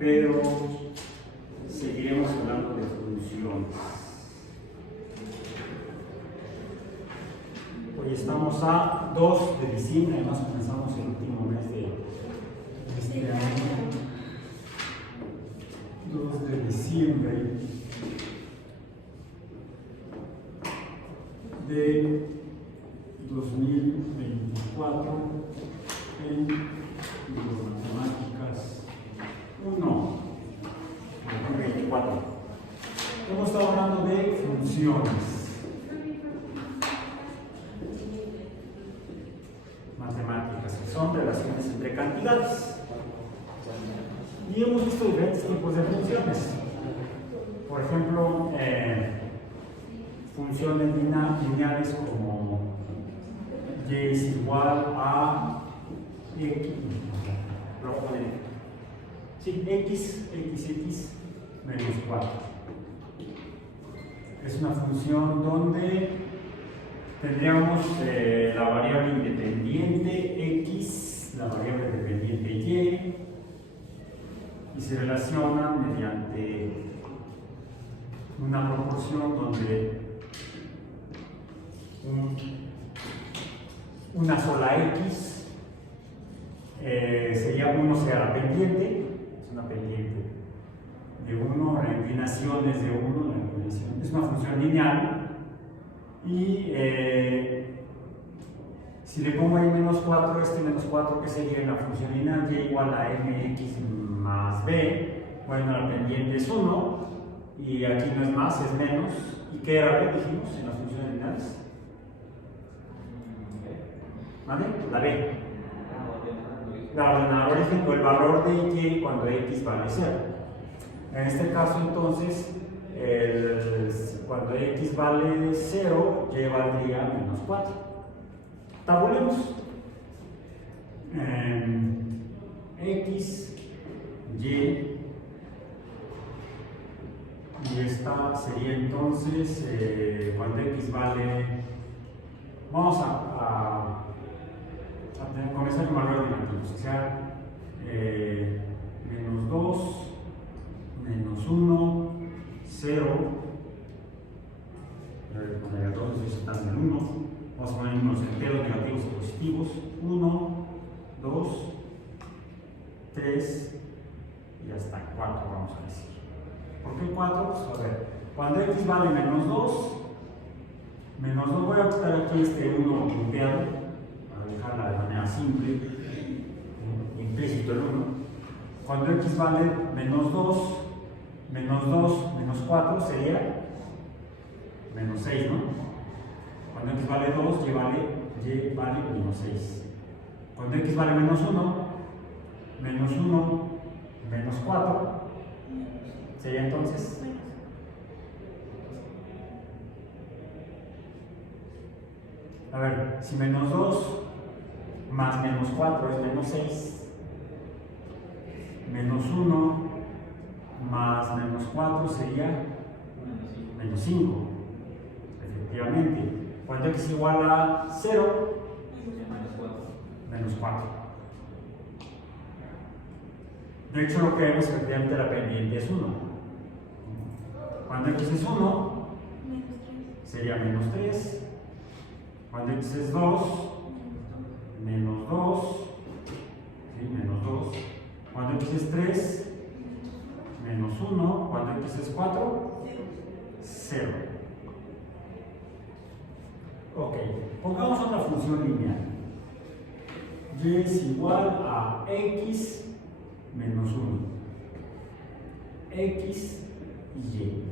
pero seguiremos hablando de funciones. Hoy estamos a 2 de diciembre, además comenzamos el último mes de este año. 2 de diciembre de 2024 en matemáticas 1, 2024. Hemos estado hablando de funciones matemáticas, que son relaciones entre cantidades. Y hemos visto diferentes tipos de funciones. Por ejemplo, funciones lineales como y es igual a x, x menos 4. Es una función donde tendríamos la variable independiente x, la variable dependiente y se relacionan mediante una proporción donde una sola x sería 1 sea la pendiente, es una pendiente de 1, la inclinación es de 1, es una función lineal y si le pongo ahí menos 4, este menos 4, ¿qué sería la función lineal? Y igual a mx más b, bueno, la pendiente es 1 y aquí no es más, es menos. ¿Y qué era b? Dijimos en las funciones lineales. ¿Vale? La b. La ordenada origen o el valor de y cuando x vale 0. En este caso, entonces, cuando x vale 0, y valdría menos 4. Tabulemos. X, y esta sería entonces cuando x vale, vamos a comenzar con valores negativos, o sea, menos 2, menos 1, 0, poner 2, están en el 1, vamos a poner unos enteros negativos y positivos, 1, 2, 3 y hasta 4 vamos a decir. ¿Por qué 4? Pues a ver, cuando x vale menos 2, voy a quitar aquí este 1 punteado para dejarla de manera simple, implícito el 1. Cuando x vale menos 2, menos 4 sería menos 6, ¿no? Cuando x vale 2, y vale menos 6. Cuando x vale menos 1, menos 4, sería entonces a ver, si menos 2 más menos 4 es menos 6, menos 1 más menos 4 sería menos 5, efectivamente. Cuando x igual a 0, menos 4. De hecho, lo que vemos es que efectivamente la pendiente es 1. Cuando x es 1, sería menos 3. Cuando x es 2, menos 2. ¿Sí? Menos 2. Cuando x es 3, menos 1. Cuando x es 4, 0. Ok, pongamos otra función lineal. Y es igual a x menos 1. X y y.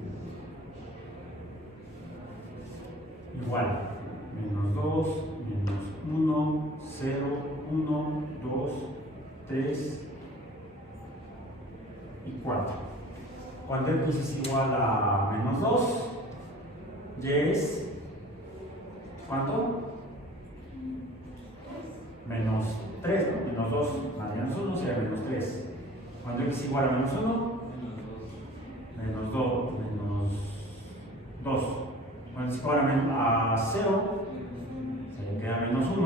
Igual. Menos 2, menos 1, 0, 1, 2, 3 y 4. Cuando x es igual a menos 2, y es ¿cuánto? Menos 3, ¿no? Menos 2 más menos 1 sería menos 3. Cuando x es igual a menos 1, menos 2, menos 2. Cuando x es igual a 0, se le queda menos 1.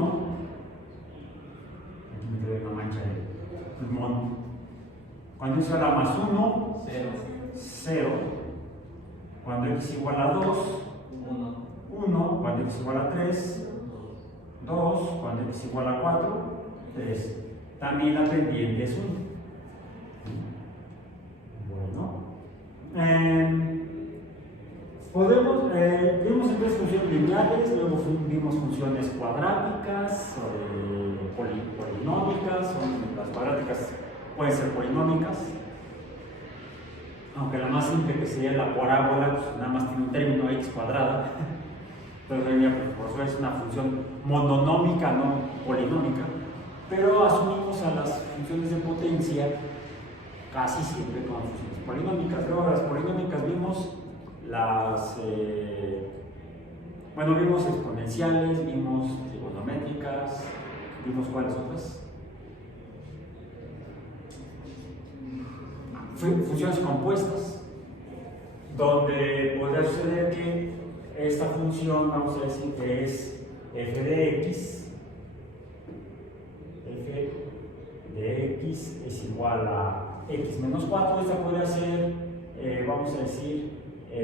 Aquí me queda una mancha de pulmón. Cuando x igual a más 1, 0. 0. Cuando x igual a 2, 1. 1. Cuando x igual a 3, 2. Cuando x igual a 4, 3. También la pendiente es 1. Bueno. Vimos entonces funciones lineales, luego vimos funciones cuadráticas, polinómicas, las cuadráticas pueden ser polinómicas, aunque la más simple que sería la parábola, pues nada más tiene un término x cuadrada, entonces por eso es una función mononómica, no polinómica, pero asumimos a las funciones de potencia casi siempre como funciones polinómicas. Luego las polinómicas vimos vimos exponenciales, vimos trigonométricas, vimos cuáles otras. Funciones compuestas, donde podría suceder que esta función, vamos a decir que es f de x es igual a x menos 4, esta podría ser, vamos a decir, g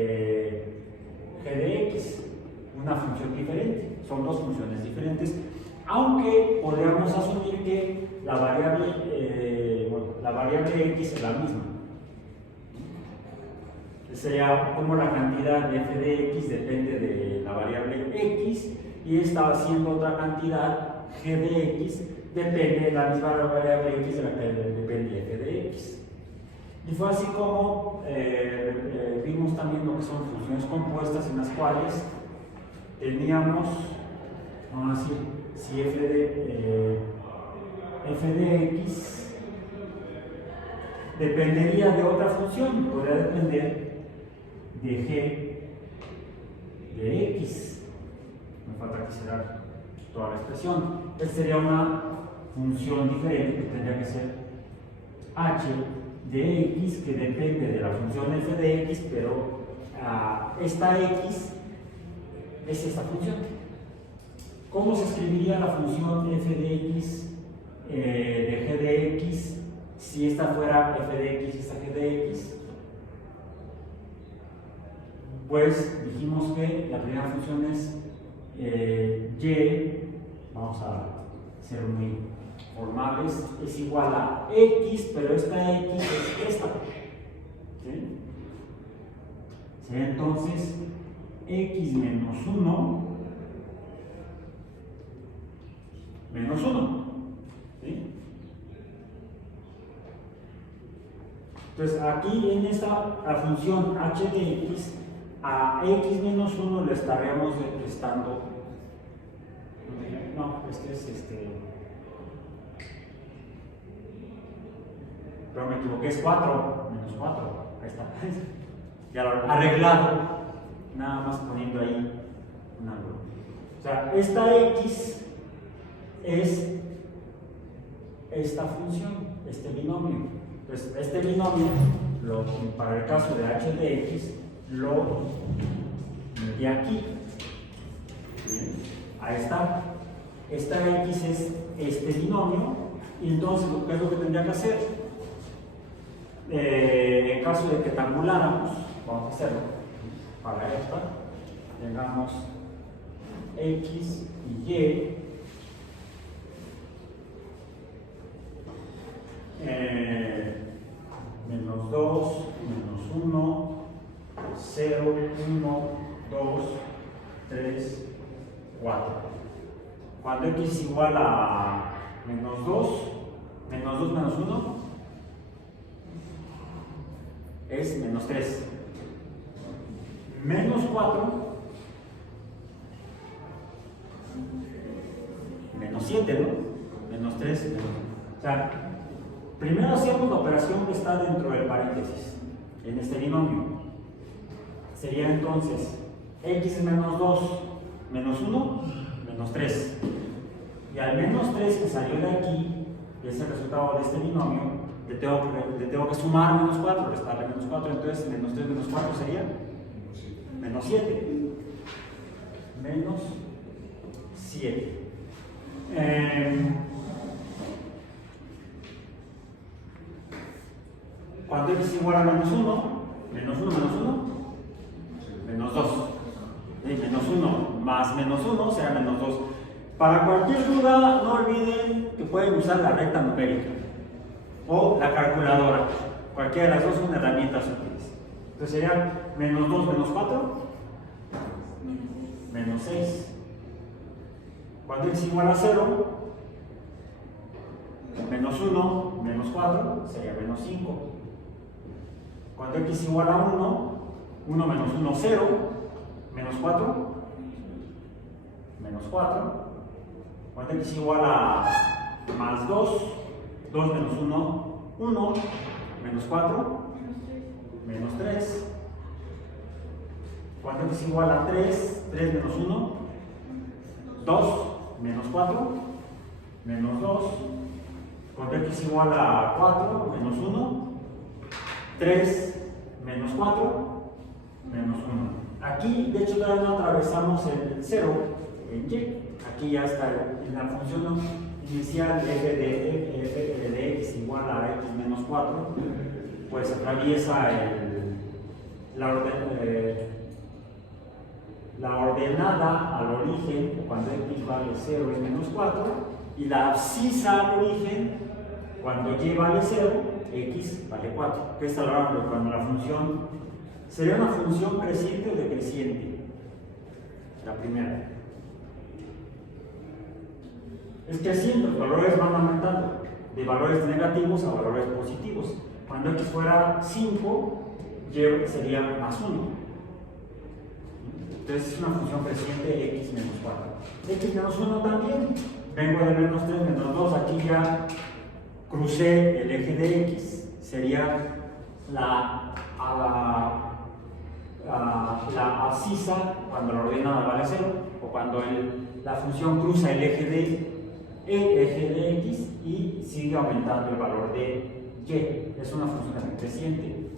de x, una función diferente, son dos funciones diferentes, aunque podríamos asumir que la variable x es la misma. Sería como la cantidad de f de x depende de la variable x y esta haciendo otra cantidad g de x depende de la misma variable x de la que depende f de x. Y fue así como vimos también lo que son funciones compuestas en las cuales teníamos, vamos a decir, si f de x dependería de otra función, podría depender de g de x. Me falta que cerrar toda la expresión. Esta sería una función diferente que tendría que ser h de x, que depende de la función f de x, pero esta x es esta función. ¿Cómo se escribiría la función f de x de g de x si esta fuera f de x y esta g de x? Pues dijimos que la primera función es y, vamos a ser muy formales, es igual a x, pero esta x es esta. ¿Sí? Sería entonces x menos 1 menos 1. ¿Sí? Entonces aquí en esta función h de x, a x menos 1 le estaríamos restando. No, este es pero me equivoqué, es 4 menos 4. Ahí está. Ya lo he arreglado, nada más poniendo ahí una luz. O sea, esta x es esta función, este binomio. Entonces, este binomio, para el caso de h de x, lo metí aquí. ¿Bien? Ahí está. Esta x es este binomio, y entonces, ¿qué es lo que tendría que hacer? En caso de que tabuláramos, vamos a hacerlo. Para esta, tengamos x y y. Menos 2, menos 1, 0, 1, 2, 3, 4. Cuando x es igual a menos 2 menos 1 es menos 3. Menos 4, menos 7, ¿no? Menos 3, menos 1. O sea, primero hacemos la operación que está dentro del paréntesis, en este binomio. Sería entonces x menos 2 menos 1 menos 3. Y al menos 3 que salió de aquí, que es el resultado de este binomio, le tengo que sumar menos 4, restarle menos 4, entonces menos 3 menos 4 sería menos 7. Menos 7. Cuando x es igual a menos 1, menos 1, menos 2. Menos 1 más menos 1 será menos 2. Para cualquier duda, no olviden que pueden usar la recta numérica o la calculadora. Cualquiera de las dos son herramientas útiles. Entonces sería menos 2 menos 4, menos 6. Cuando x es igual a 0, menos 1 menos 4 sería menos 5. Cuando x es igual a 1, 1 menos 1, 0, menos 4, menos 4. Cuando x es igual a más 2, 2 menos 1, 1, menos 4, menos 3. Cuando x es igual a 3, 3 menos 1, 2, menos 4, menos 2. Cuando x es igual a 4, menos 1, 3, menos 4, menos 1. Aquí, de hecho, todavía no atravesamos el 0 en y. Aquí ya está en la función inicial f de x igual a x menos 4, pues atraviesa la ordenada al origen, cuando x vale 0 es menos 4, y la abscisa al origen, cuando y vale 0, x vale 4. Que es cuando la función sería una función creciente o decreciente. La primera. Es creciente, los valores van aumentando, de valores negativos a valores positivos. Cuando x fuera 5, y sería más 1. Entonces es una función creciente x menos 4. X menos 1 también. Vengo de menos 3, menos 2. Aquí ya crucé el eje de x. Sería la abscisa cuando la ordenada vale 0. O cuando la función cruza el eje de x y sigue aumentando el valor de y. Es una función creciente.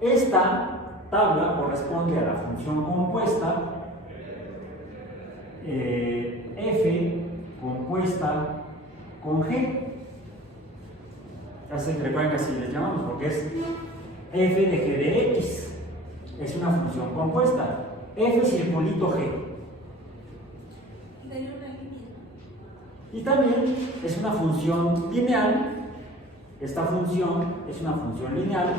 Esta tabla corresponde a la función compuesta f compuesta con g. Recuerden que así le llamamos porque es f de g de x. Es una función compuesta. F circulito g. Y también es una función lineal. Esta función es una función lineal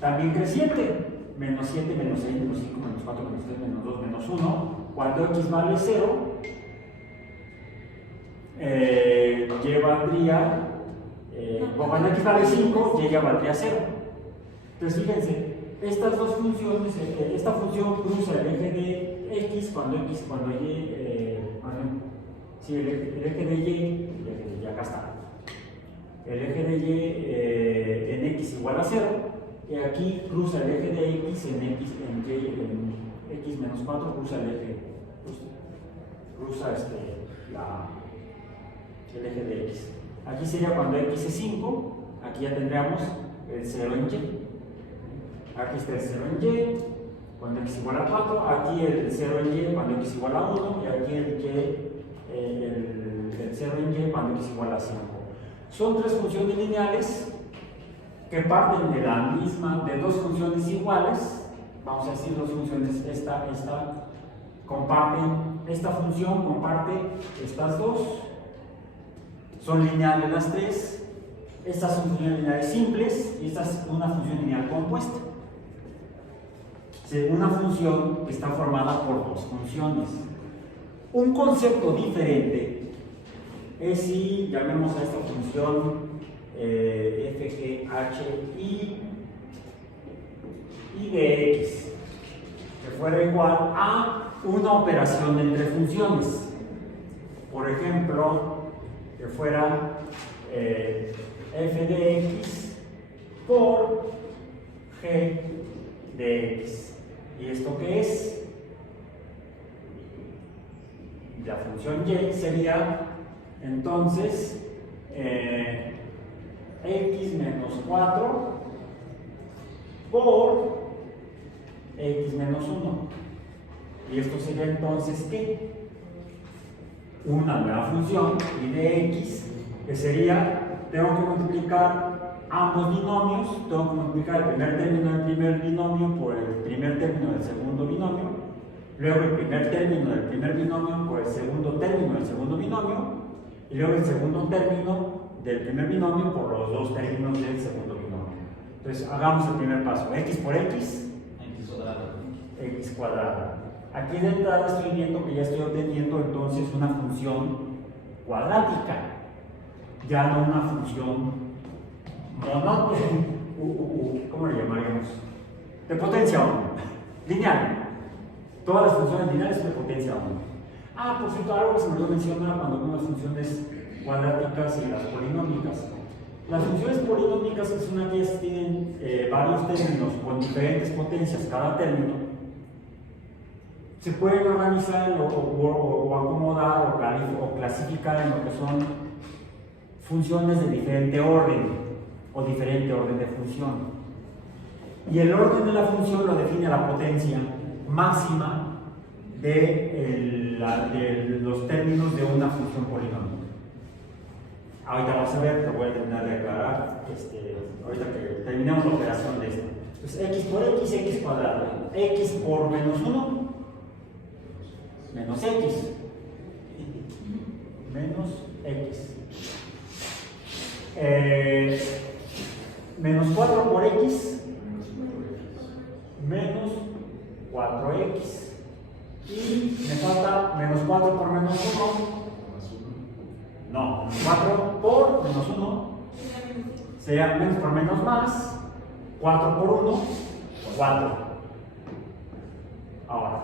también creciente. Menos 7, menos 6, menos 5, menos 4, menos 3, menos 2, menos 1. Cuando x vale 0, y valdría, cuando x vale 5, y ya valdría 0. Entonces fíjense, estas dos funciones, esta función cruza el eje de x cuando y, sí, el eje de y, acá está. El eje de y en x igual a 0, y aquí cruza el eje de x en x menos 4, cruza el eje, el eje de x. Aquí sería cuando x es 5, aquí ya tendríamos el 0 en y. Aquí está el 0 en y, cuando x igual a 4, aquí el 0 en y cuando x igual a 1, y aquí el 0 en y cuando x igual a 5. Son tres funciones lineales que parten de dos funciones iguales. Vamos a decir dos funciones, esta función comparte estas dos. Son lineales las tres. Estas son funciones lineales simples y esta es una función lineal compuesta. Una función que está formada por dos funciones. Un concepto diferente es si llamemos a esta función f, g, h, y de x, que fuera igual a una operación entre funciones. Por ejemplo, que fuera f de x por g de x. ¿Y esto qué es? La función y sería entonces x menos 4 por x menos 1. Y esto sería entonces ¿qué? Una nueva función y de x, que sería, tengo que multiplicar ambos binomios, tengo que multiplicar el primer término del primer binomio por el primer término del segundo binomio, luego el primer término del primer binomio por el segundo término del segundo binomio, y luego el segundo término del primer binomio por los dos términos del segundo binomio. Entonces, hagamos el primer paso. X por X. X cuadrado. X cuadrado. Aquí de entrada estoy viendo que ya estoy obteniendo entonces una función cuadrática, ya no una función ¿cómo le llamaríamos? De potencia 1, lineal. Todas las funciones lineales son de potencia 1. Ah, por cierto, algo que se me olvidó mencionar cuando vemos las funciones cuadráticas y las polinómicas. Las funciones polinómicas son aquellas que tienen varios términos con diferentes potencias cada término. Se pueden organizar o acomodar o clasificar en lo que son funciones de diferente orden o diferente orden de función. Y el orden de la función lo define la potencia máxima de los términos de una función polinómica. Ahorita vamos a ver, pero voy a terminar de aclarar ahorita que terminemos la operación de esto. Entonces, x por x, x cuadrado. X por menos 1, menos x. Menos x. Menos 4 por x, menos 4x. Y me falta menos 4 por menos 1. No, 4 por menos 1 sería menos por menos más. 4 por 1, 4. Ahora.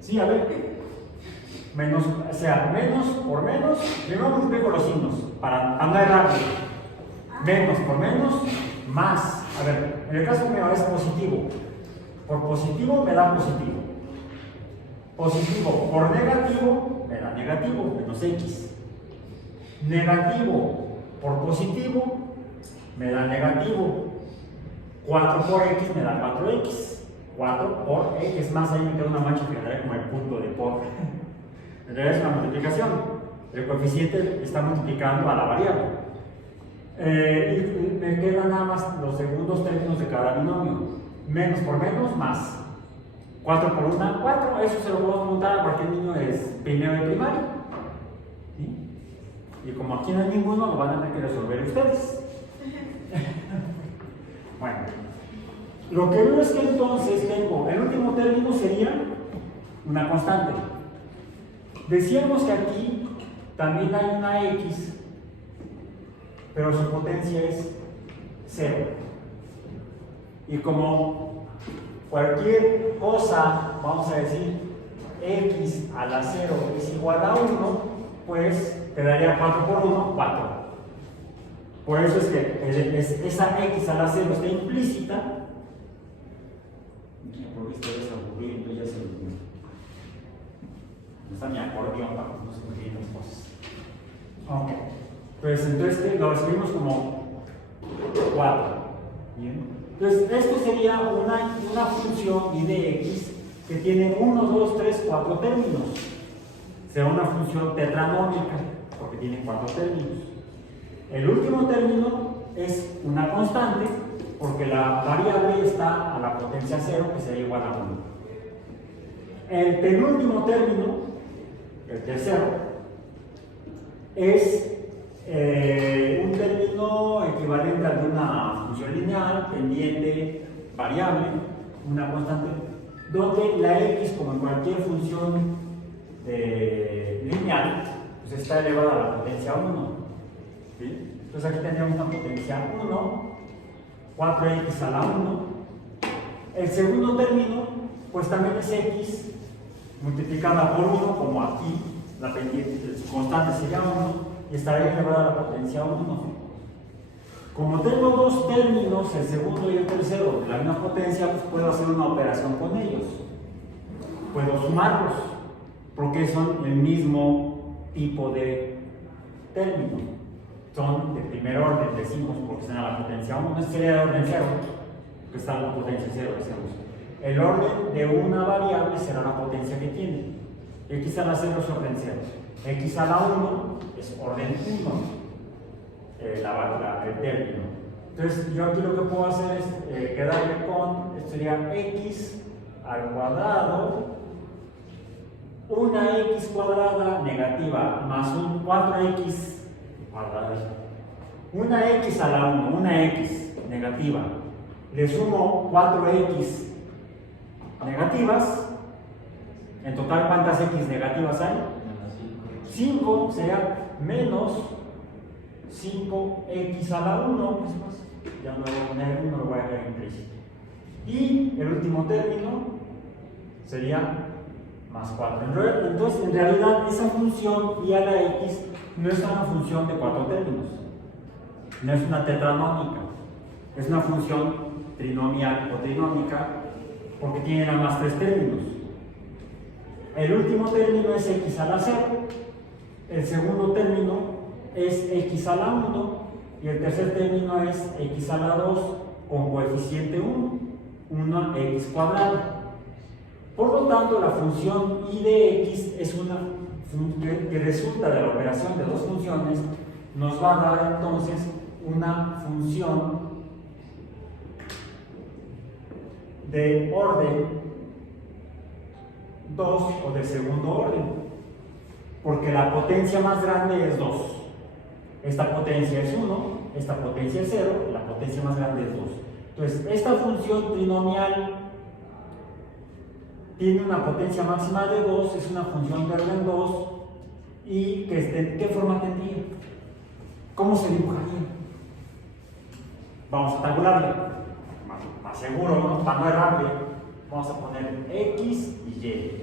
Sí, a ver. Menos, o sea, menos por menos. Primero multiplico los signos para andar rápido. Menos por menos, más. A ver, en el caso mío es positivo. Por positivo me da positivo. Positivo por negativo me da negativo, menos x. Negativo por positivo me da negativo. 4 por x me da 4x. 4 por x, es más, ahí me queda una mancha que me da como el punto de por. En realidad es una multiplicación. El coeficiente está multiplicando a la variable. Y me quedan nada más los segundos términos de cada binomio. Menos por menos, más. 4 por 1, 4. Eso se lo podemos montar a cualquier niño de primero de primaria. ¿Sí? Y como aquí no hay ninguno, lo van a tener que resolver ustedes. Bueno, lo que veo es que entonces tengo, el último término sería una constante. Decíamos que aquí también hay una x, pero su potencia es 0. Y como cualquier cosa, vamos a decir, x a la 0 es igual a 1, pues te daría 4 por 1, 4. Por eso es que esa x a la 0 está implícita. Porque esto es aburrido, entonces ya se lo digo. No está mi acordeón para que no se me olviden las cosas. Ok. Pues entonces lo escribimos como 4. Bien. Entonces, esto sería una función y de x que tiene 1, 2, 3, 4 términos. Será una función tetranómica porque tiene 4 términos. El último término es una constante porque la variable está a la potencia 0, que sería igual a 1. El penúltimo término, el tercero, es un término equivalente al de una función lineal, pendiente, variable, una constante, donde la x, como en cualquier función lineal, pues está elevada a la potencia 1. ¿Sí? Entonces aquí tendríamos una potencia 1, 4x a la 1. El segundo término, pues también es x multiplicada por 1, como aquí la pendiente, su constante sería 1. Y estaría elevada a la potencia 1. Como tengo dos términos, el segundo y el tercero, de la misma potencia, pues puedo hacer una operación con ellos. Puedo sumarlos, porque son el mismo tipo de término. Son de primer orden, decimos, porque están a la potencia 1. Este sería el orden 0, que está a la potencia 0, decimos. El orden de una variable será la potencia que tiene. X a la 0 es orden 0. X a la 1 es orden 1. el término. Entonces, yo aquí lo que puedo hacer es quedarme con, esto sería x al cuadrado, una x cuadrada negativa más un 4x cuadrado, una x a la 1, una x negativa, le sumo 4x negativas, en total ¿cuántas x negativas hay? 5, sería menos 5x a la 1, ya no lo voy a poner 1, lo voy a dejar implícito. Y el último término sería más 4. Entonces, en realidad, esa función y a la x no es una función de 4 términos, no es una tetranómica, es una función trinomial o trinómica porque tiene nada más 3 términos. El último término es x a la 0, el segundo término es x a la 1 y el tercer término es x a la 2 con coeficiente 1, 1x cuadrada. Por lo tanto, la función y de x es una que resulta de la operación de dos funciones, nos va a dar entonces una función de orden 2 o de segundo orden, porque la potencia más grande es 2. Esta potencia es 1, esta potencia es 0, la potencia más grande es 2. Entonces, esta función trinomial tiene una potencia máxima de 2, es una función de orden 2, y ¿qué forma tendría? ¿Cómo se dibujaría? Vamos a tabularle, más seguro, ¿no? Para no errarle, vamos a poner x y y.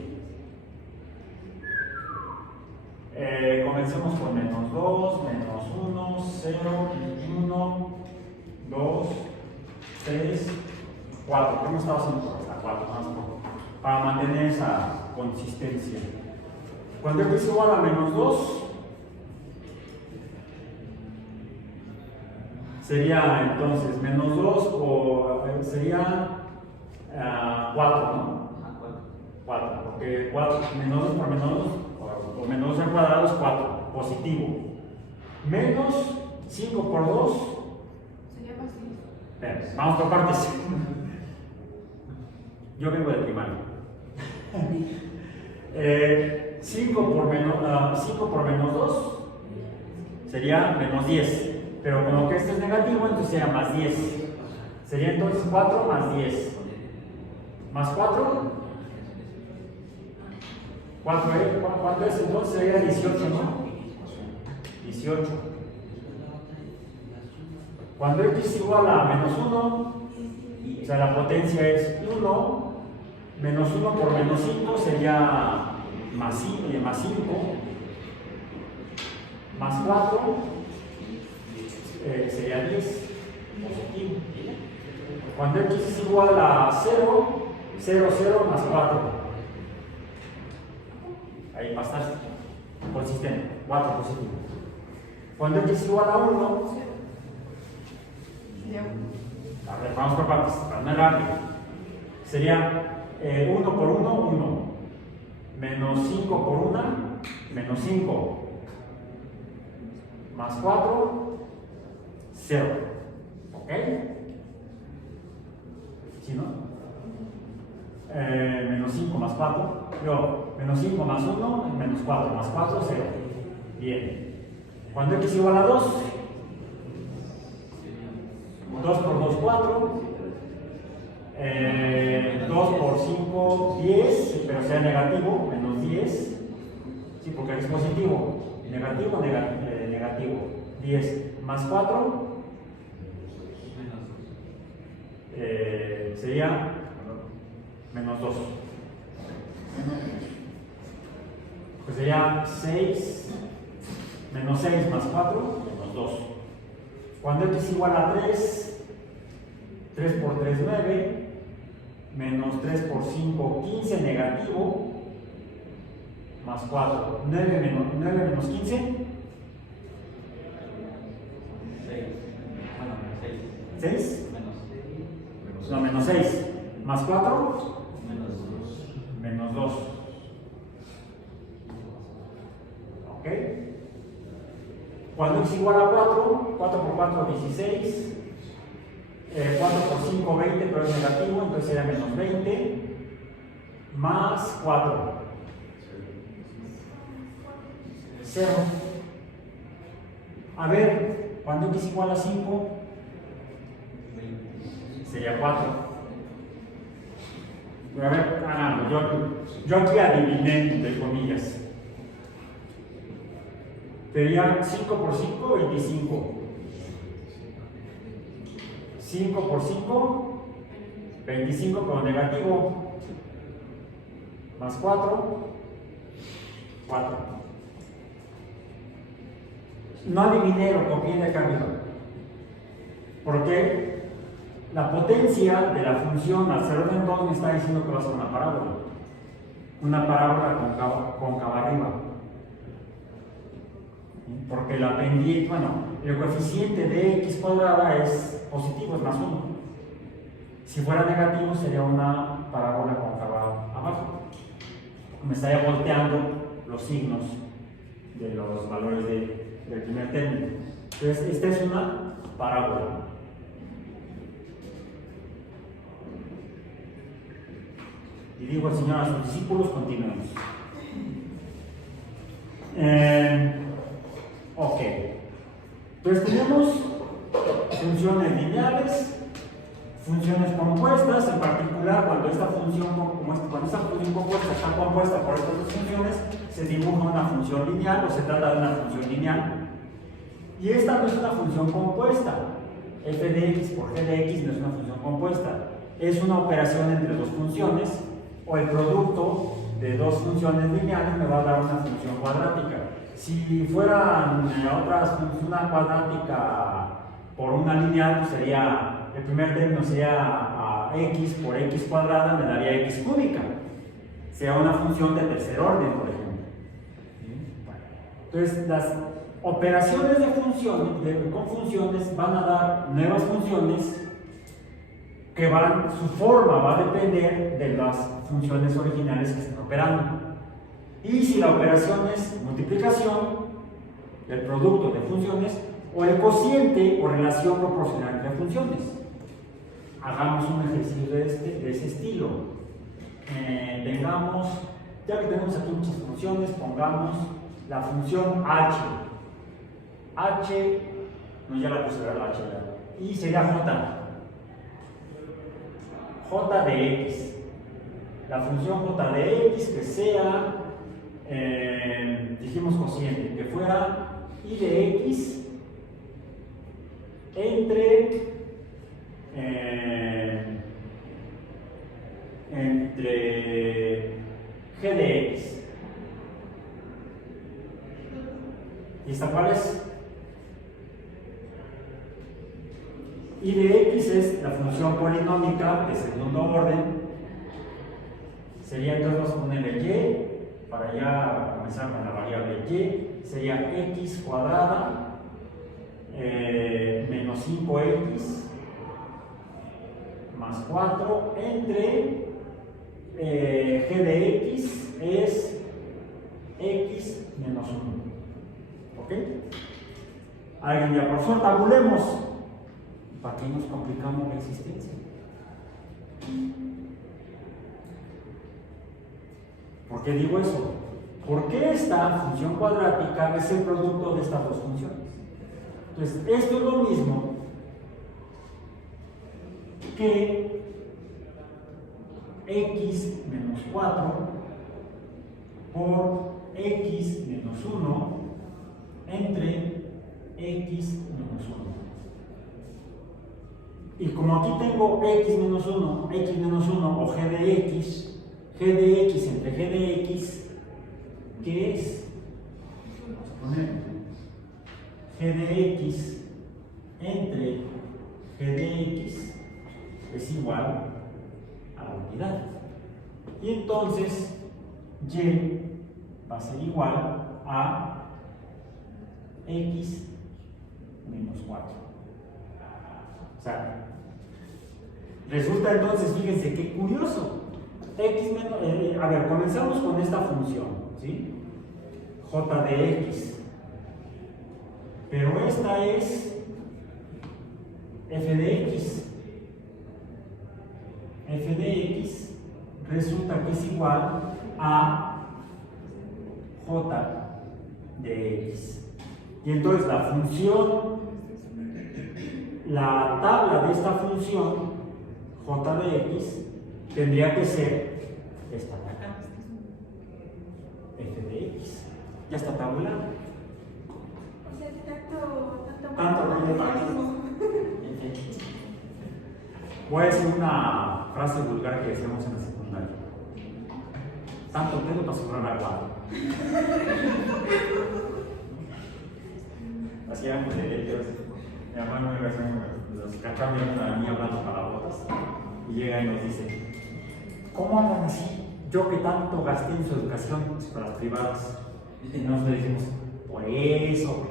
Comencemos con menos 2, menos 1, 0, 1, 2, 3, 4. ¿Cómo estaba haciendo? Hasta 4, para mantener esa consistencia. Cuando x es igual a menos 2, sería entonces menos 2 sería 4, ¿no? 4, porque 4, menos 2 por menos 2, o menos 2 al cuadrado es 4, positivo. Menos 5 por 2 sería fácil. Vamos por partes. Yo vengo de primaria. 5 por menos 2 sería menos 10. Pero como que esto es negativo, entonces sería más 10. Sería entonces 4 más 10. Más 4. ¿Cuánto es entonces? Sería 18, ¿no? 18. Cuando x es igual a menos 1, o sea, la potencia es 1, menos 1 por menos 5 sería más 5, más 4 sería 10, positivo. Cuando x es igual a 0, 0, 0 más 4. Ahí va a estar consistente, 4 positivo. Cuando x es igual a 1, a ver, vamos por partes, para no errarle. Sería 1 por 1, 1. Menos 5 por 1, menos 5. Más 4, 0. ¿Ok? ¿Sí, no? Menos 5 más 4. Menos 5 más 1, menos 4 más 4, 0. Bien. Cuando x igual a 2, 2 por 2, 4. 2 por 5, 10, pero sea negativo, menos 10. Sí, porque es positivo. Negativo, negativo. 10 más 4 sería menos 2. Pues sería 6, menos 6 más 4, menos 2. Cuando x es igual a 3, 3 por 3, 9, menos 3 por 5, 15, negativo, más 4, 9 menos 15, 6. 6, no, menos 6, más 4, menos 2. ¿Ok? Cuando x igual a 4, 4 por 4, 16. 4 por 5, 20, pero es negativo, entonces sería menos 20. Más 4. 0. A ver, cuando x igual a 5, sería 4. Pero a ver, yo aquí adiviné, entre comillas. Sería 5 por 5, 25. 5 por 5, 25, pero negativo. Más 4, 4. No adiviné, lo copié de acá arriba. Porque la potencia de la función al ser orden 2 me está diciendo que va a ser una parábola. Una parábola cóncava arriba. Porque la pendiente, bueno, el coeficiente de x cuadrada es positivo, es más 1. Si fuera negativo sería una parábola cóncava abajo. Me estaría volteando los signos de los valores del primer término. Entonces, esta es una parábola. Y digo al Señor a sus discípulos, continuemos. Ok. Entonces tenemos funciones lineales, funciones compuestas, en particular cuando esta función compuesta está compuesta por estas dos funciones, se dibuja una función lineal o se trata de una función lineal. Y esta no es una función compuesta. F de x por g de x no es una función compuesta. Es una operación entre dos funciones, o el producto de dos funciones lineales me va a dar una función cuadrática. Si fueran otras, una cuadrática por una lineal, pues sería, el primer término sería x por x cuadrada, me daría x cúbica. Sería una función de tercer orden, por ejemplo. Entonces, las operaciones con funciones van a dar nuevas funciones que su forma va a depender de las funciones originales que estén operando. Y si la operación es multiplicación del producto de funciones o el cociente o relación proporcional entre funciones. Hagamos un ejercicio de ese estilo. Ya que tenemos aquí muchas funciones, pongamos la función h. No, ya la puse la h, y sería j de x. La función j de x que sea, dijimos cociente, que fuera y de x entre g de x. ¿Y esta cuál es? Y de x es la función polinómica de segundo orden. Sería entonces, vamos a ponerle y, para ya comenzar con la variable y, sería x cuadrada menos 5x más 4 entre g de x es x menos 1. ¿Ok? Alguien ya, profesor, tabulemos. ¿Para qué nos complicamos la existencia? ¿Por qué digo eso? Porque esta función cuadrática es el producto de estas dos funciones. Entonces, esto es lo mismo que x menos 4 por x menos 1 entre x menos 1. Y como aquí tengo x menos 1 o g de x entre g de x, ¿qué es? Vamos a poner g de x entre g de x es igual a la unidad. Y entonces y va a ser igual a x menos 4. O sea, resulta entonces, fíjense qué curioso. A ver, comenzamos con esta función, ¿sí? J de x. pero esta es f de x. F de x resulta que es igual a j de x. Y entonces la función, la tabla de esta función, j de x, tendría que ser esta de acá, f de x. Ya está tabulado. O sea, tanto problema. Voy a decir una frase vulgar que decíamos en la secundaria. Tanto pedo para sobrar agua. Hacíamos de ellos. Mi hermano me los cachamos a mí hablando palabrotas. Y llega y nos dice: ¿cómo hablan así? Yo que tanto gasté en su educación para las privadas. Y nos le decimos: por eso.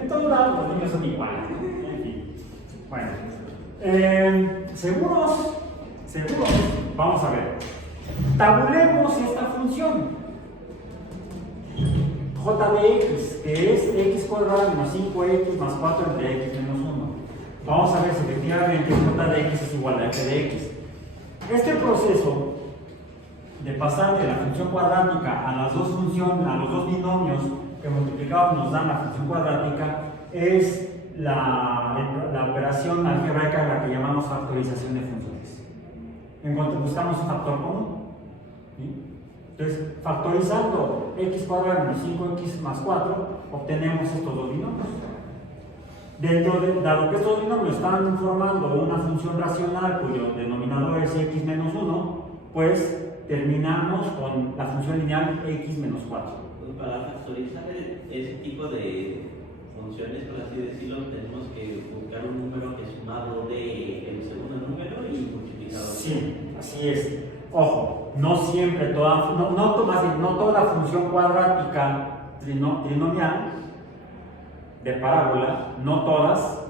En todos lados los niños son iguales. En fin. Bueno. ¿Seguros? Vamos a ver. Tabulemos esta función. J de x, que es x cuadrado menos 5x más 4 entre x menos 1. Vamos a ver si efectivamente j de x es igual a f de x. Este proceso de pasar de la función cuadrática a las dos funciones, a los dos binomios que multiplicados nos dan la función cuadrática, es la operación algebraica, la que llamamos factorización de funciones. En cuanto buscamos un factor común, ¿sí? Entonces, factorizando x cuadrado menos 5x más 4, obtenemos estos dos binomios. Dado que estos binomios están formando una función racional cuyo denominador es x menos 1, pues terminamos con la función lineal x menos 4. Pues para factorizar ese tipo de funciones, por así decirlo, tenemos que buscar un número que es sumado del segundo número y multiplicado. Sí, así es. Ojo, no siempre no toda función cuadrática trinomial de parábola, no todas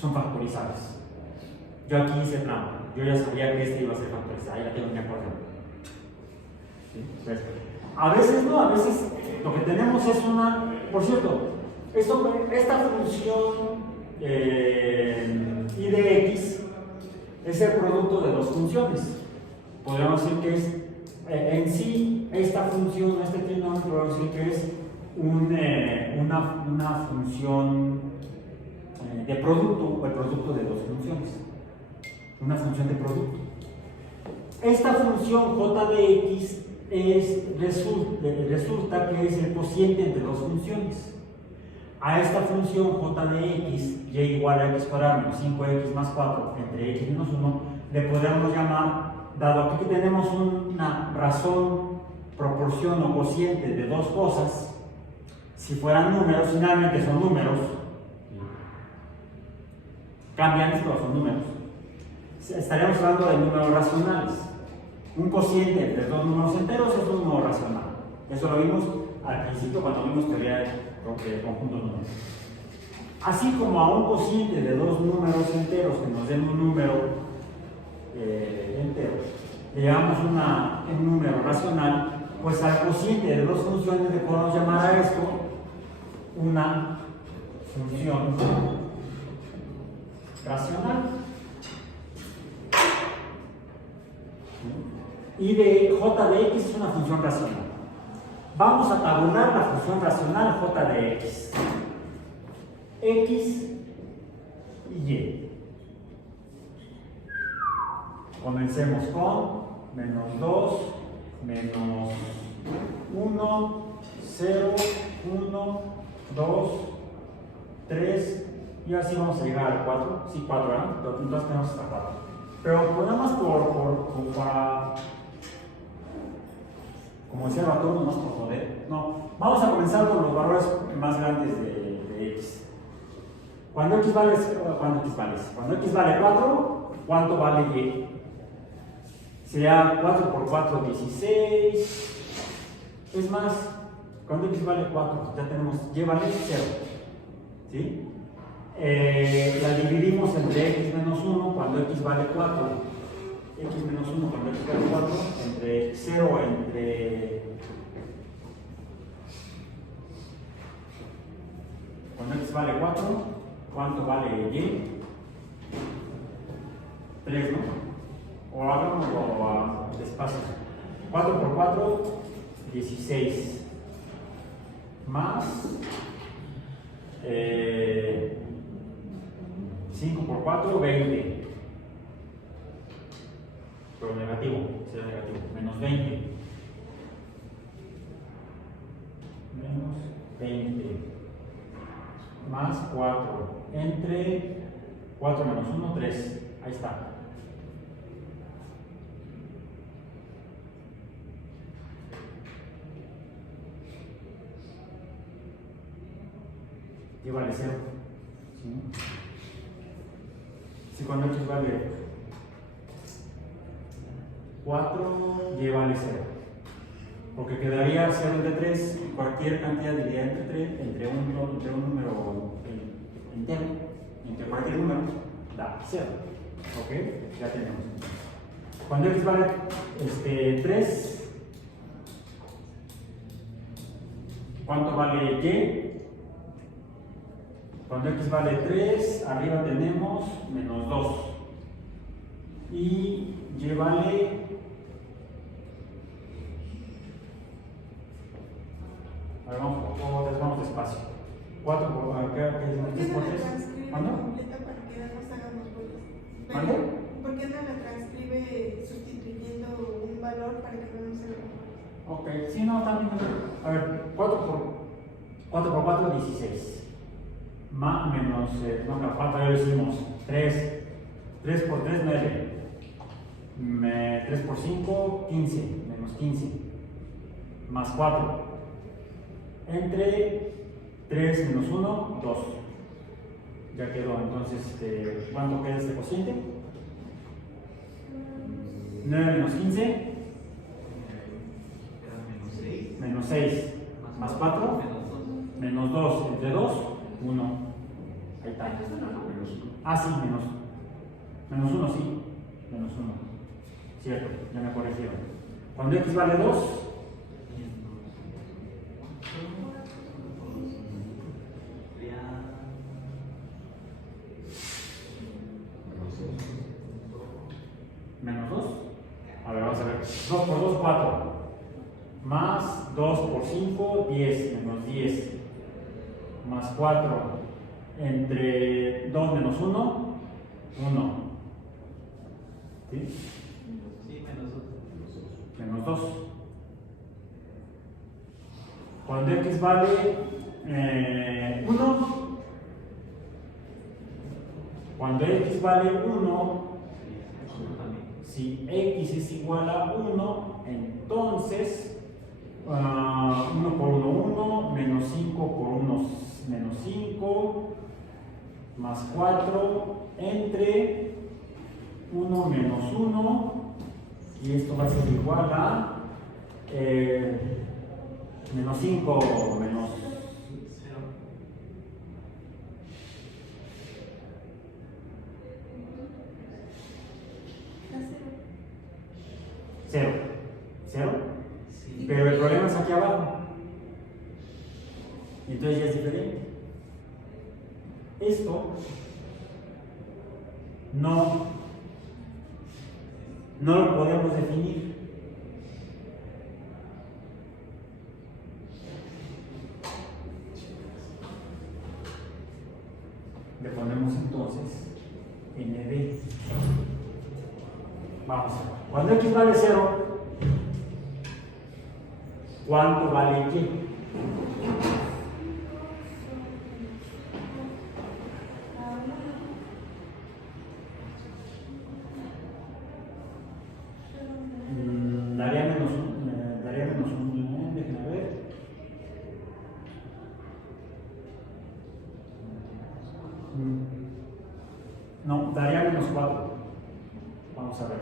son factorizables. Yo aquí hice trampa, yo ya sabía que este iba a ser factorizado, ya tengo mi acuerdo. ¿Sí? Entonces, a veces no, a veces lo que tenemos es una. Por cierto, esta función y de x es el producto de dos funciones. Podríamos decir que es en sí esta función, este trinomio, podríamos decir que es una función de producto o el producto de dos funciones. Una función de producto. Esta función j de x resulta que es el cociente entre dos funciones. A esta función j de x, y igual a x cuadrado menos 5x más 4 entre x menos 1, le podemos llamar, dado que aquí tenemos una razón, proporción o cociente de dos cosas, si fueran números, finalmente son números, cambian, pero son números. Estaríamos hablando de números racionales. Un cociente entre dos números enteros es un número racional. Eso lo vimos al principio cuando vimos teoría de conjuntos numéricos. Así como a un cociente de dos números enteros que nos den un número entero, le llamamos un número racional, pues al cociente de dos funciones le podemos llamar a esto una función racional. Y de j de x es una función racional. Vamos a tabular la función racional j de x. X y y. Comencemos con menos 2, menos 1, 0, 1, 2, 3, y así vamos a llegar al 4. Sí, 4, ¿verdad? Pero entonces tenemos hasta 4. Pero ponemos para, como decía el Batón, nomás por joder. No, vamos a comenzar con los valores más grandes de x. Cuando x vale 4, ¿cuánto vale y? Sería 4 por 4, 16. Es más, cuando x vale 4, ya tenemos y vale 0. ¿Sí? La dividimos entre x menos 1 cuando x vale 4. X menos 1 cuando x vale 4, entre 0 entre vale 4. ¿Cuánto vale Y? 3, ¿no? O hagámoslo despacio. 4 por 4, 16. Más 5 por 4, 20. Pero negativo, será negativo. Menos 20. Menos 20. Más 4. Entre 4 menos 1, 3. Ahí está. Y vale 0. ¿Sí? Si cuando X vale 4, Y vale 0. Porque quedaría 0 entre 3, cualquier cantidad dividida entre 3, entre un número entero, entre cualquier número, da 0. ¿Ok? Ya tenemos. Cuando X vale 3, ¿cuánto vale Y? Cuando X vale 3, arriba tenemos menos 2. Y Y vale... A ver, vamos despacio. 4 por... ¿qué es? ¿Por qué 3 no por la 3. transcribe ¿Cuándo? completa para que no nos hagamos bolas? ¿Cuándo? ¿Por qué no la transcribe sustituyendo un valor para que no nos hagamos bolas? Ok, sí, no, también. A ver, 4 por 4, 16. Más menos, no, 4 ya lo hicimos. 3. 3 por 3, 9. 3 por 5, 15. Menos 15. Más 4. Entre 3 menos 1, 2. Ya quedó. Entonces, ¿cuánto queda este cociente? 9 menos 15. Menos 6. Más 4. Menos 2. Entre 2, 1. Ahí está. Ah, sí, menos 1, sí. Menos 1. Cierto, ya me corrigieron. Cuando X vale 2, menos 2. A ver, vamos a ver. 2 por 2, 4. Más 2 por 5, 10. Menos 10. Más 4. Entre 2 menos 1, 1. ¿Sí? Sí, Menos 2. Cuando X vale 1, cuando X vale 1, si X es igual a 1, entonces 1 por 1, 1, menos 5 por 1, menos 5, más 4, entre 1 menos 1, y esto va a ser igual a menos 5 menos 0. 0. Sí. Pero el problema es aquí abajo. Entonces ya es diferente. Esto no lo podemos definir. Le ponemos entonces ND. Vamos. Cuando X vale 0, ¿cuánto vale Y? Daría menos 1, déjenme ver. No, daría menos 4. Vamos a ver.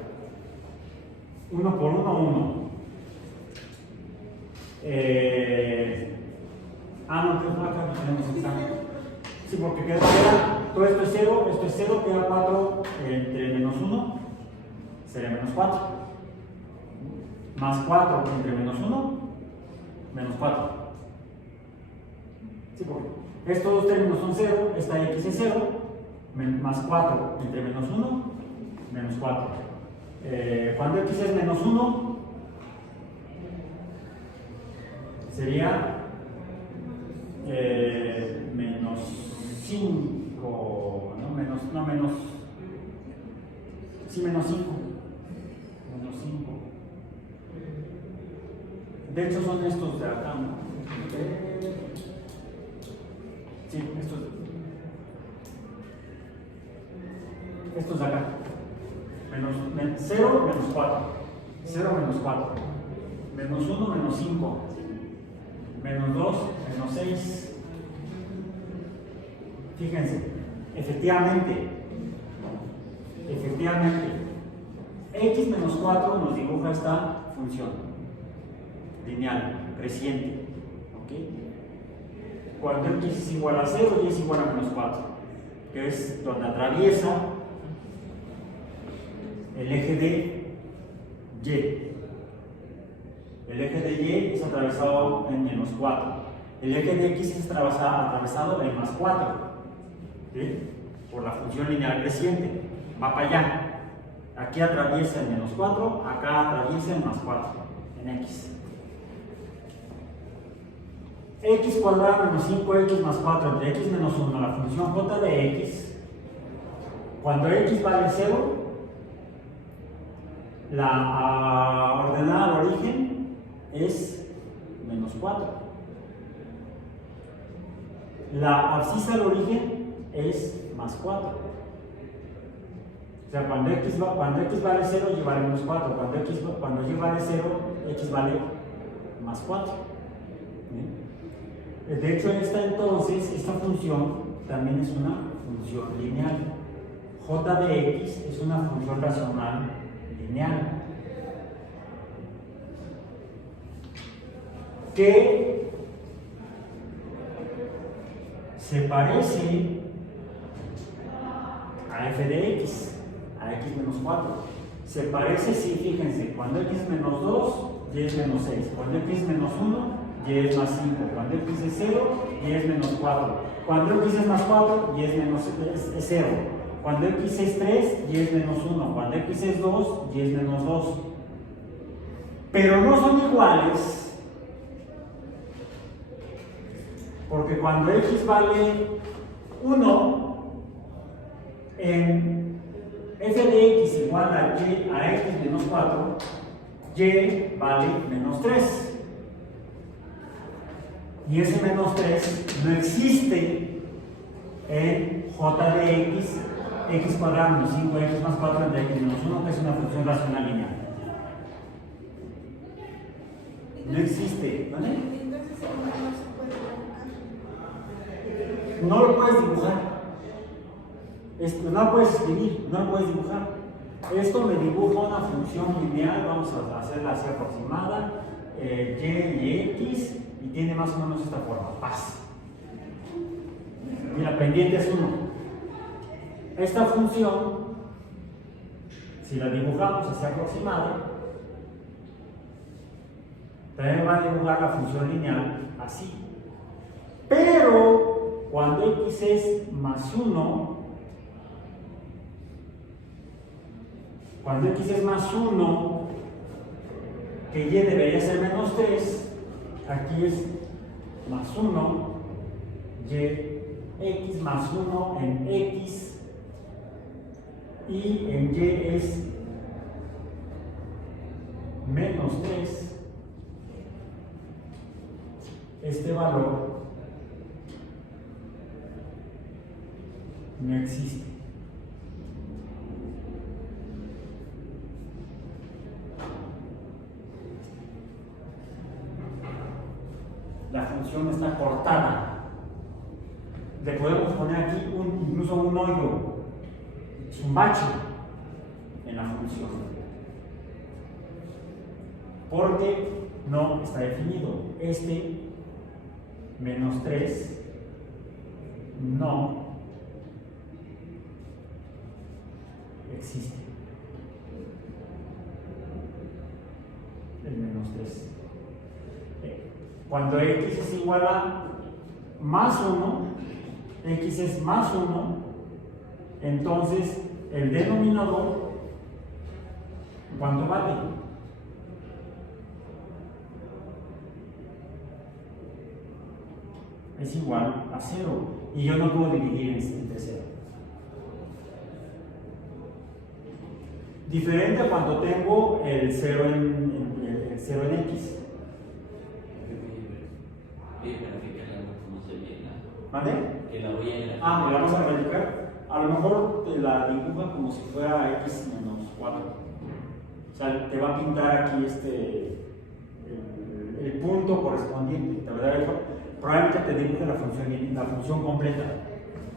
1 por 1, 1. No, acá no tenemos exacto. Sí, porque queda, todo esto es 0, esto es 0, queda 4 entre menos 1, sería menos 4. Más 4 entre menos 1, menos 4. Sí, porque Estos dos términos son 0, esta x es 0, más 4 entre menos 1, menos 4. Cuando x es menos 1, sería menos 5, menos 5. Menos 5. De hecho son estos de acá, ¿no? Sí, estos de acá. 0, menos 4. 0, menos 4. Menos 1, menos 5. Menos 2, menos 6. Fíjense, efectivamente, x menos 4 nos dibuja esta función lineal, creciente. ¿Ok? Cuando x es igual a 0 y es igual a menos 4, que es donde atraviesa el eje de y. El eje de y es atravesado en menos 4. El eje de x es atravesado en más 4. ¿Sí? Por la función lineal creciente. Va para allá. Aquí atraviesa en menos 4, acá atraviesa en más 4, en x. X cuadrado menos 5x más 4 entre x menos 1, la función j de x, cuando x vale 0, la ordenada al origen es menos 4. La abscisa al origen es más 4. O sea, cuando x vale 0, y vale menos 4. Cuando y vale 0, x vale más 4. ¿Bien? De hecho, esta función también es una función lineal. J de x es una función racional lineal. Que se parece a f de x, a x menos 4. Se parece, sí, fíjense, cuando x es menos 2, y es menos 6. Cuando x es menos 1, y es más 5. Cuando x es 0, y es menos 4. Cuando x es más 4, y es 0. Cuando x es 3, y es menos 1. Cuando x es 2, y es menos 2. Pero no son iguales, porque cuando x vale 1, en f de x igual a x menos 4, y vale menos 3. Y ese menos 3 no existe en j de x cuadrado menos 5x más 4 entre x menos 1, que es una función racional lineal. No existe, ¿vale? Entonces el número no se puede dibujar. No lo puedes dibujar. No lo puedes escribir, no lo puedes dibujar. Esto me dibuja una función lineal, vamos a hacerla así aproximada, y x, y tiene más o menos esta forma, paz. Y la pendiente es 1. Esta función, si la dibujamos así aproximada, también va a dibujar la función lineal así. Pero cuando x es más 1, cuando x es más 1, que y debería ser menos 3, aquí es más 1, y x más 1 en x, y en y es menos 3. Este valor no existe. La función está cortada. Le podemos poner aquí incluso un hoyo, un bache en la función, porque no está definido. Este menos 3 no existe. El menos 3. Cuando x es igual a más 1, x es más 1, entonces el denominador, ¿cuánto vale? Es igual a 0, y yo no puedo dividir entre 0. Diferente cuando tengo el 0 en x. ¿Vale? Que la voy a graficar. Ah, ¿me la vamos a graficar? A lo mejor te la dibuja como si fuera x menos 4. O sea, te va a pintar aquí el punto correspondiente. La verdad, probablemente te dibuje la función completa,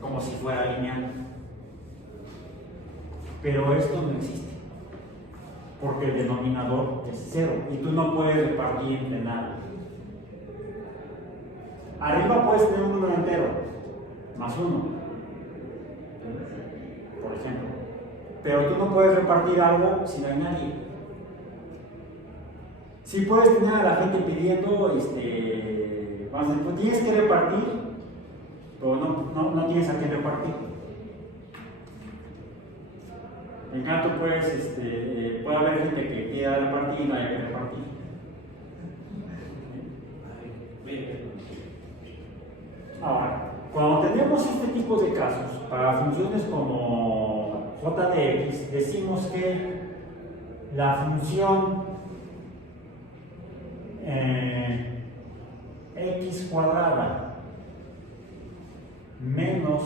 como si fuera lineal. Pero esto no existe, porque el denominador es 0 y tú no puedes repartir entre nada. Arriba puedes tener un número entero, más 1, por ejemplo. Pero tú no puedes repartir algo si no hay nadie. Sí puedes tener a la gente pidiendo, pues tienes que repartir, pero no tienes a quién repartir. En canto, pues, puede haber gente que quiera repartir y no haya que repartir. Ahora, cuando tenemos este tipo de casos, para funciones como j de x, decimos que la función x cuadrada menos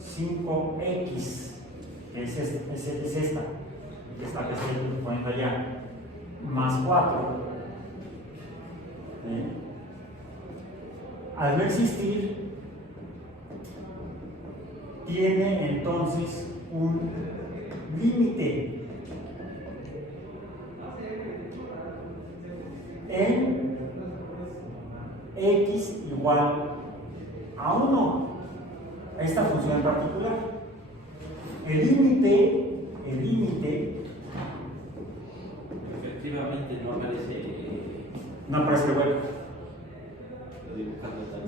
5x, que es esta que estoy poniendo allá, más 4, al no existir, tiene entonces un límite en x igual a 1, a esta función en particular. El límite efectivamente no aparece. No aparece el hueco.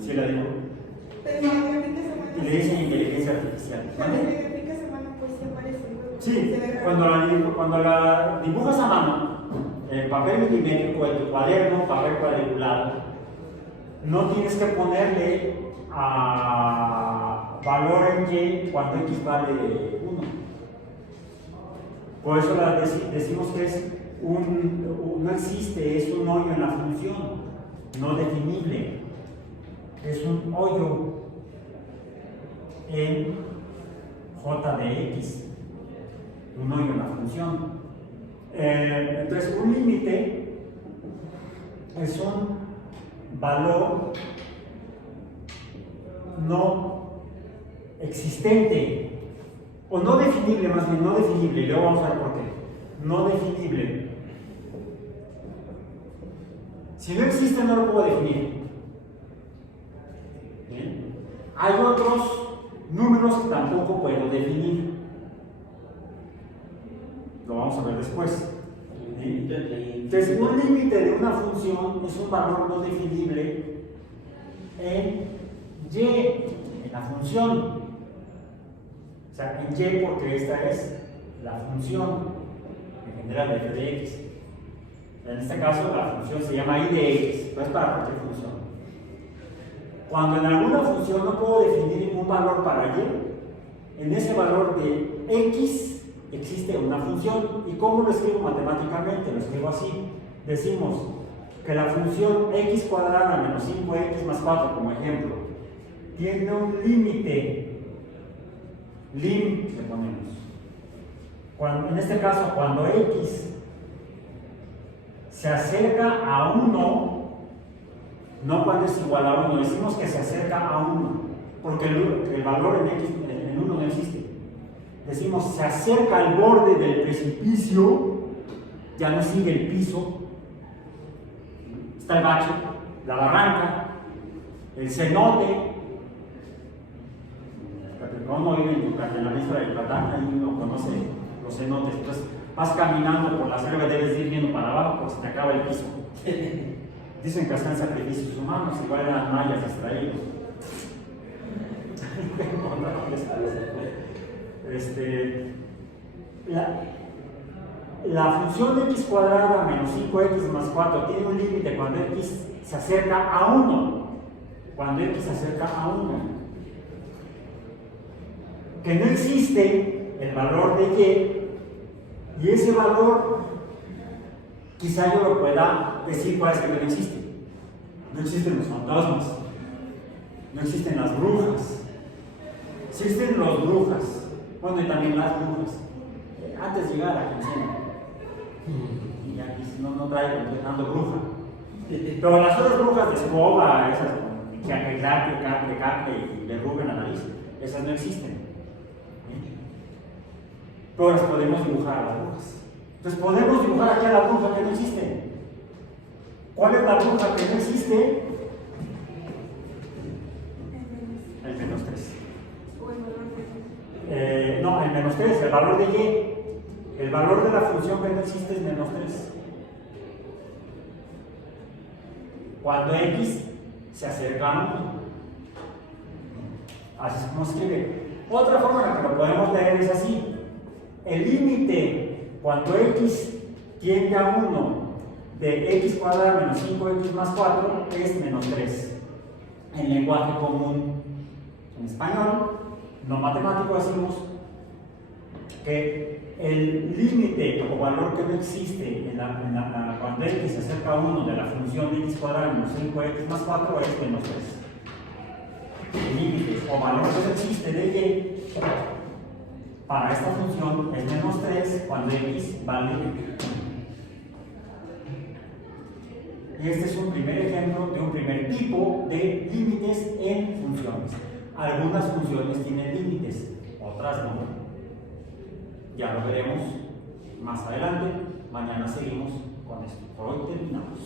Sí, la digo. Pero en la gráfica semana. Y le dicen inteligencia artificial. Pero en la gráfica semana pues sí aparece el hueco. Sí, cuando la dibujas a mano, en papel milimétrico, en tu cuaderno, papel cuadriculado, no tienes que ponerle a valor en y cuando x vale 1. Por eso decimos que no existe, es un hoyo en la función, no definible. Es un hoyo en j de x, un hoyo en la función. Entonces, un límite es un valor no existente, o no definible, más bien, no definible, y luego vamos a ver por qué. No definible. Si no existe, no lo puedo definir. ¿Bien? Hay otros números que tampoco puedo definir. Lo vamos a ver después. Entonces, un límite de una función es un valor no definible en y, en la función. O sea, en y porque esta es la función en general de f de x. En este caso, la función se llama i de x, no es para cualquier función. Cuando en alguna función no puedo definir ningún valor para y, en ese valor de x existe una función. ¿Y cómo lo escribo matemáticamente? Lo escribo así. Decimos que la función x cuadrada menos 5x más 4, como ejemplo, tiene un límite. Lim le ponemos. En este caso, cuando x se acerca a 1, no cuando es igual a 1, decimos que se acerca a 1, porque el valor en x en 1 no existe. Decimos se acerca al borde del precipicio, ya no sigue el piso, está el bache, la barranca, el cenote. Uno vive en la misma de Yucatán, ahí uno conoce los cenotes. Entonces vas caminando por la selva, debes ir viendo para abajo porque se te acaba el piso. Dicen que hacen sacrificios humanos, igual eran mayas extraídos. La función de x cuadrada menos 5x más 4 tiene un límite cuando x se acerca a 1. Cuando x se acerca a 1. Que no existe el valor de y ese valor quizá yo lo pueda decir cuál es el que no existe. No existen los fantasmas, no existen las brujas. Existen los brujas, bueno, y también las brujas. Antes de llegar a la quincena, y aquí no traigo entrenando bruja. Pero las otras brujas de escoba, esas que cacle y le ruben la nariz, esas no existen. Pero las podemos dibujar a las brujas. Entonces podemos dibujar aquí a la bruja que no existe. ¿Cuál es la bruja que no existe? El menos 3. No, el menos 3, el valor de y. El valor de la función que no existe es menos 3. Cuando x se acerca a 1. Así es como se escribe. Otra forma en la que lo podemos leer es así. El límite cuando x tiende a 1 de x cuadrado menos 5x más 4 es menos 3. En lenguaje común, en español, no matemático, decimos que el límite o valor que no existe cuando x se acerca a 1 de la función de x cuadrado menos 5x más 4 es menos 3. El límite o valor que no existe de y para esta función es menos 3 cuando x vale 1. Y este es un primer ejemplo de un primer tipo de límites en funciones. Algunas funciones tienen límites, otras no. Ya lo veremos más adelante. Mañana seguimos con esto. Por hoy terminamos.